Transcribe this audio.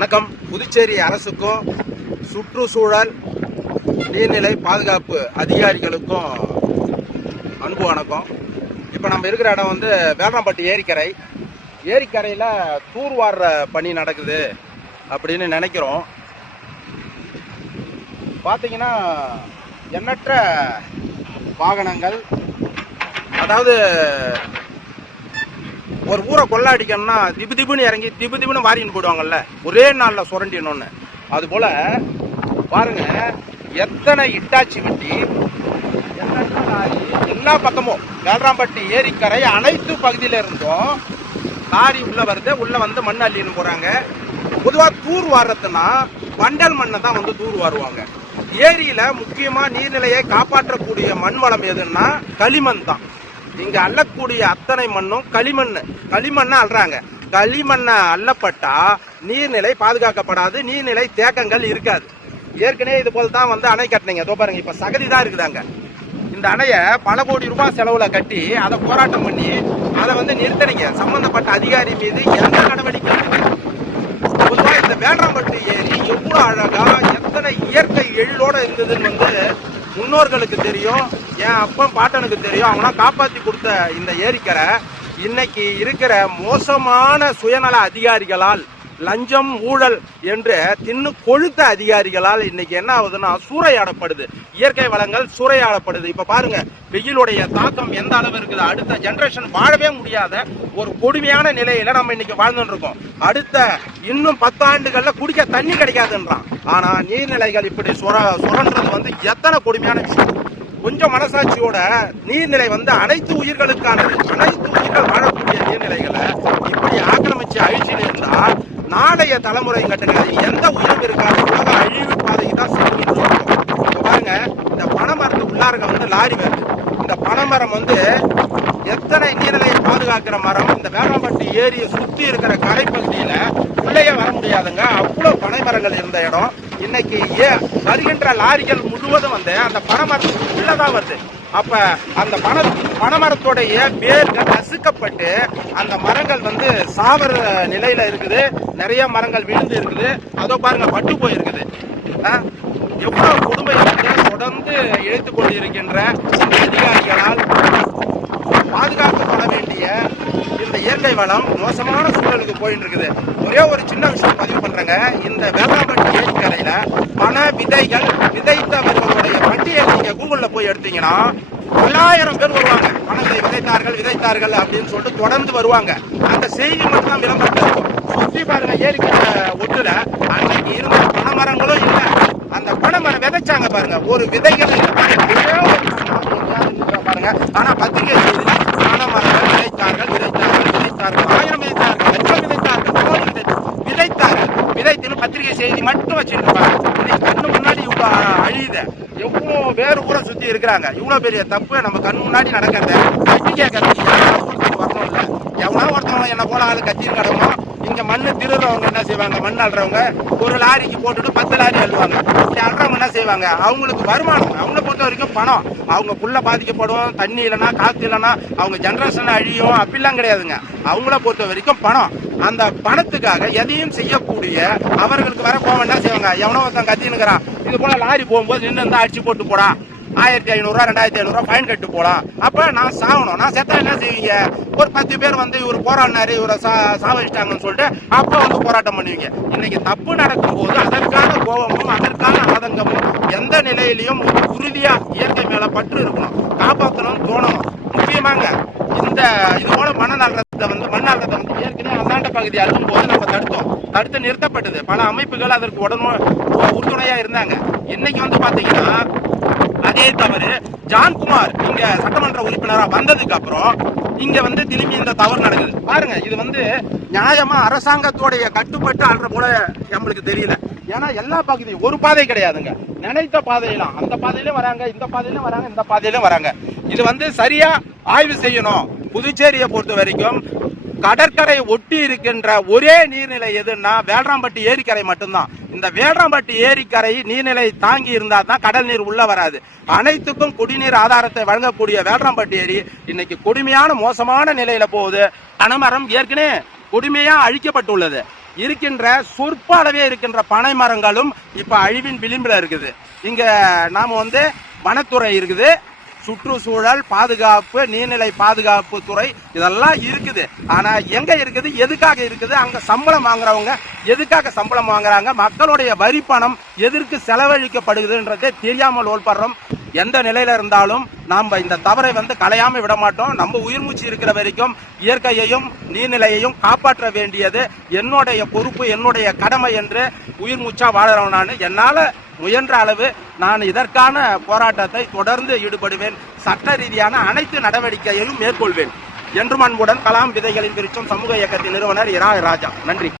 வணக்கம். புதுச்சேரி அரசுக்கும் சுற்றுச்சூழல் நீர்நிலை பாதுகாப்பு அதிகாரிகளுக்கும் அன்பு வணக்கம். இப்போ நம்ம இருக்கிற இடம் வந்து வேலராம்பட்டி ஏரிக்கரை. ஏரிக்கரையில் தூர்வார பணி நடக்குது அப்படின்னு நினைக்கிறோம். பார்த்தீங்கன்னா எண்ணற்ற வாகனங்கள், அதாவது ஒரு ஊரை கொள்ளாடிக்கணும்னா திபுன்னு இறங்கி திபுன்னு வாரின்னு போயிடுவாங்கல்ல, ஒரே நாளில் சுரண்டினோன்னு. அது போல பாருங்க, எத்தனை இட்டாச்சி வண்டி, எண்ணற்ற லாரி, எல்லா பக்கமும் வேலராம்பட்டி ஏரிக்கரை அனைத்து பகுதியில இருந்தும் லாரி உள்ள வருது. உள்ள வந்து மண் அள்ளின்னு போறாங்க. பொதுவாக தூர் வாரத்துனா வண்டல் மண்ணை தான் வந்து தூர் வாருவாங்க. ஏரியில முக்கியமா நீர்நிலையை காப்பாற்றக்கூடிய மண் வளம் எதுன்னா களிமண் தான். இங்க அள்ளக்கூடிய அத்தனை மண்ணும் களிமண்ணை அள்ளுறாங்க. களிமண்ணை அள்ளப்பட்டா நீர்நிலை பாதுகாக்கப்படாது, நீர்நிலை தேக்கங்கள் இருக்காது. ஏற்கனவே இது போல தான் வந்து அணை கட்டினீங்க. இதோ பாருங்க, இப்ப சகதி தான் இருக்குதாங்க. இந்த அணையை பல கோடி ரூபாய் செலவுல கட்டி அதை போராட்டம் பண்ணி அதை வந்து நிறுத்தினீங்க. சம்பந்தப்பட்ட அதிகாரி மீது எந்த நடவடிக்கை? பொதுவாக இந்த வேலராம்பட்டி ஏரி எவ்வளவு அழகா, எத்தனை இயற்கை எழிலோட இருந்ததுன்னு வந்து முன்னோர்களுக்கு தெரியும், என் அப்பன் பாட்டனுக்கு தெரியும். அவங்களாம் காப்பாற்றி கொடுத்த இந்த ஏரிக்கரை இன்னைக்கு இருக்கிற மோசமான சுயநல அதிகாரிகளால், லஞ்சம் ஊழல் என்று தின்னு கொழுத்த அதிகாரிகளால் இன்னைக்கு என்ன ஆகுதுன்னா சூறையாடப்படுது. இயற்கை வளங்கள் சூறையாடப்படுது. இப்ப பாருங்க, வெயிலுடைய தாக்கம் எந்த அளவு இருக்குது. அடுத்த ஜெனரேஷன் வாழவே முடியாத ஒரு கொடுமையான நிலையில நம்ம இன்னைக்கு வாழ்ந்துட்டு இருக்கோம். அடுத்த இன்னும் 10 ஆண்டுகள்ல குடிக்க தண்ணி கிடைக்காதுன்றான். ஆனா நீர்நிலைகள் இப்படி சுரன்றது வந்து எத்தனை கொடுமையான விஷயம். கொஞ்சம் மனசாட்சியோட நீர்நிலை வந்து அனைத்து உயிர்களுக்கானது. அனைத்து உயிர்கள் வாழக்கூடிய நீர்நிலைகளை இப்படி ஆக்கிரமிச்சு அழிச்சுன்னு இருந்தா நாளைய தலைமுறை கட்டுகிறது எந்த உயிரும் இருக்காது. உலக அழிவு பாதைக்கு தான் செஞ்சுட்டு இருக்கோம். பாருங்க, இந்த பனைமரத்து உள்ளார்க வந்து லாரி வருது. இந்த பனைமரம் வந்து எத்தனை நீர்நிலையை பாதுகாக்கிற மரம். இந்த வேலராம்பட்டி ஏரியை சுத்தி இருக்கிற கரை பகுதியில உள்ளேயே வர முடியாதுங்க. அவ்வளவு பனை மரங்கள் இருந்த இடம் இன்னைக்கு வருகின்ற லாரிகள் முழுவதும் வந்து அந்த பனைமரத்துக்கு உள்ளதான் வருது. அப்ப அந்த பனைமரத்துடைய வேர்கள் நசுக்கப்பட்டு அந்த மரங்கள் வந்து சாவர நிலையில இருக்குது. நிறைய மரங்கள் விழுந்து இருக்குது. அதோ பாருங்க, பட்டு போயிருக்குது. எவ்வளவு கொடுமை தொடர்ந்து இழைத்துக் கொண்டிருக்கின்ற அதிகாரிகளால் பாதுகாக்கப்பட வேண்டிய இந்த இயற்கை வளம் மோசமான சூழலுக்கு போயிட்டு இருக்குது. ஒரே ஒரு சின்ன விஷயம் பதிவு பண்றேங்க. இந்த வேலராம்பட்டி ஏரிக்கரையில பனை விதைகள் விதைத்தவர்களுடைய பட்டியல் நீங்க கூகுள்ல போய் எடுத்தீங்கன்னா 9,000 பேர் வருவாங்க. பனை விதை விதைத்தார்கள் அப்படின்னு சொல்லிட்டு தொடர்ந்து வருவாங்க. அந்த செய்தி மட்டும் தான் விளம்பரம். சுற்றி பாருங்க, ஏரிக்கரை ஒட்டுல அன்னைக்கு இருந்த பனைமரங்களும் இல்லை. அந்த பனைமரம் விதைச்சாங்க பாருங்க, ஒரு விதைகள் பாருங்க. ஆனா பத்திரிகை செய்தி பனைமரங்கள் விதைத்தார்கள் 1000 விதைத்தார்கள், லட்சம் விதைத்தார்கள், விதைத்துன்னு பத்திரிகை செய்தி மட்டும் வச்சுட்டு இருப்பாங்க. இன்னைக்கு கண்ணு முன்னாடி இவ்வளவு அழியுது. எவ்வளோ வேறு ஊரை சுத்தி இருக்கிறாங்க. இவ்வளவு பெரிய தப்பு நம்ம கண்ணு முன்னாடி நடக்கிறத கட்டி கேட்கறது வரணும் இல்ல. எவ்வளவு ஒருத்தவங்க என்ன போல ஆளு கத்தின்னு கிடக்கும். இங்க மண்ணு திருடுறவங்க என்ன செய்வாங்க, மண் அள்ளுறவங்க ஒரு லாரிக்கு போட்டுட்டு 10 லாரி அள்ளுவாங்க. இப்படி அள்ளுறவங்க என்ன செய்வாங்க, அவங்களுக்கு வருமானம். அவங்கள பொறுத்த வரைக்கும் பணம். அவங்க புள்ள பாதிக்கப்படும், தண்ணி இல்லைன்னா காத்து இல்லைன்னா அவங்க ஜெனரேஷன் அழியும், அப்படிலாம் கிடையாதுங்க. அவங்கள பொறுத்த வரைக்கும் பணம். அந்த பணத்துக்காக எதையும் செய்யக்கூடிய அவர்களுக்கு வர போக என்ன செய்வாங்க, எவனோ ஒருத்தன் கத்தினுக்கிறான், இது போல லாரி போகும்போது நின்று இருந்தா அடிச்சு போட்டு போடா, 1500 2500 ஃபைன் கட்டு போலாம். அப்ப நான் சாகணும். நான் செத்தா என்ன செய்வீங்க? ஒரு 10 பேர் வந்து இவர் போராடினாரு, இவரை சாவடிச்சிட்டாங்கன்னு சொல்லிட்டு அப்ப வந்து போராட்டம் பண்ணுவீங்க. இன்னைக்கு தப்பு நடக்கும் போது அதற்கான கோபமும் அதற்கான ஆதங்கமும் எந்த நிலையிலையும் உறுதியா இயற்கை மேல பற்று இருக்கணும், காப்பாற்றணும் தோணணும். முக்கியமாங்க இந்த இது போல மண்ணாளத்தை வந்து ஏற்கனவே அந்தாண்ட பகுதி அழுகும் போது நம்ம தடுத்து நிறுத்தப்பட்டது. பல அமைப்புகள் அதற்கு உறுதுணையா இருந்தாங்க. இன்னைக்கு வந்து பாத்தீங்கன்னா அதே தவறு ஜான்குமார் இங்க சட்டமன்ற உறுப்பினரா வந்ததுக்கு அப்புறம் இங்க வந்து திரும்பி இந்த தவறு நடக்குது. பாருங்க, இது வந்து நியாயமா அரசாங்கத்தோடைய கட்டுப்பட்டு ஆடுற போல நம்மளுக்கு தெரியல. ஏன்னா எல்லா பகுதியும் ஒரு பாதை கிடையாதுங்க. நினைத்த பாதையெல்லாம் அந்த பாதையிலும் வராங்க, இந்த பாதையிலும் வராங்க, இந்த பாதையிலும் வராங்க. இது வந்து சரியா ஆய்வு செய்யணும். புதுச்சேரியை பொறுத்த வரைக்கும் கடற்கரை ஒட்டி இருக்கின்ற ஒரே நீர்நிலை எதுன்னா வேலராம்பட்டி ஏரிக்கரை மட்டும்தான். இந்த வேலராம்பட்டி ஏரிக்கரை நீர்நிலை தாங்கி இருந்தா தான் கடல் நீர் உள்ள வராது. அனைத்துக்கும் குடிநீர் ஆதாரத்தை வழங்கக்கூடிய வேலராம்பட்டி ஏரி இன்னைக்கு கொடுமையான மோசமான நிலையில போகுது. பனைமரம் ஏற்கனவே கொடுமையா அழிக்கப்பட்டுள்ளது. இருக்கின்ற சொற்ப அளவே இருக்கின்ற பனை மரங்களும் இப்ப அழிவின் விளிம்புல இருக்குது. இங்க நாம வனத்துறை இருக்குது, சுற்றுச்சூழல் பாதுகாப்பு, நீர்நிலை பாதுகாப்பு துறை இதெல்லாம் இருக்குது. ஆனா எங்க இருக்குது, எதுக்காக இருக்குது, அங்க சம்பளம் வாங்குறவங்க எதுக்காக சம்பளம் வாங்குறாங்க, மக்களுடைய வரி பணம் எதற்கு செலவழிக்கப்படுகிறதுன்றதே தெரியாமல் ஓல்படுறோம். எந்த நிலையில இருந்தாலும் நாம இந்த தவறை களையாம விட மாட்டோம். நம்ம உயிர் மூச்சு இருக்கிற வரைக்கும் இயற்கையையும் நீர்நிலையையும் காப்பாற்ற வேண்டியது என்னுடைய பொறுப்பு, என்னுடைய கடமை என்று உயிர் மூச்சா வாழறவன் நான். என்னால முயன்ற அளவு நான் இதற்கான போராட்டத்தை தொடர்ந்து ஈடுபடுவேன். சட்ட ரீதியான அனைத்து நடவடிக்கைகளையும் மேற்கொள்வேன். என்றும் அன்புடன் கலாம் விதைகளின் விருட்சம் சமூக இயக்கத்தின் நிறுவனர் இரா ராஜா. நன்றி.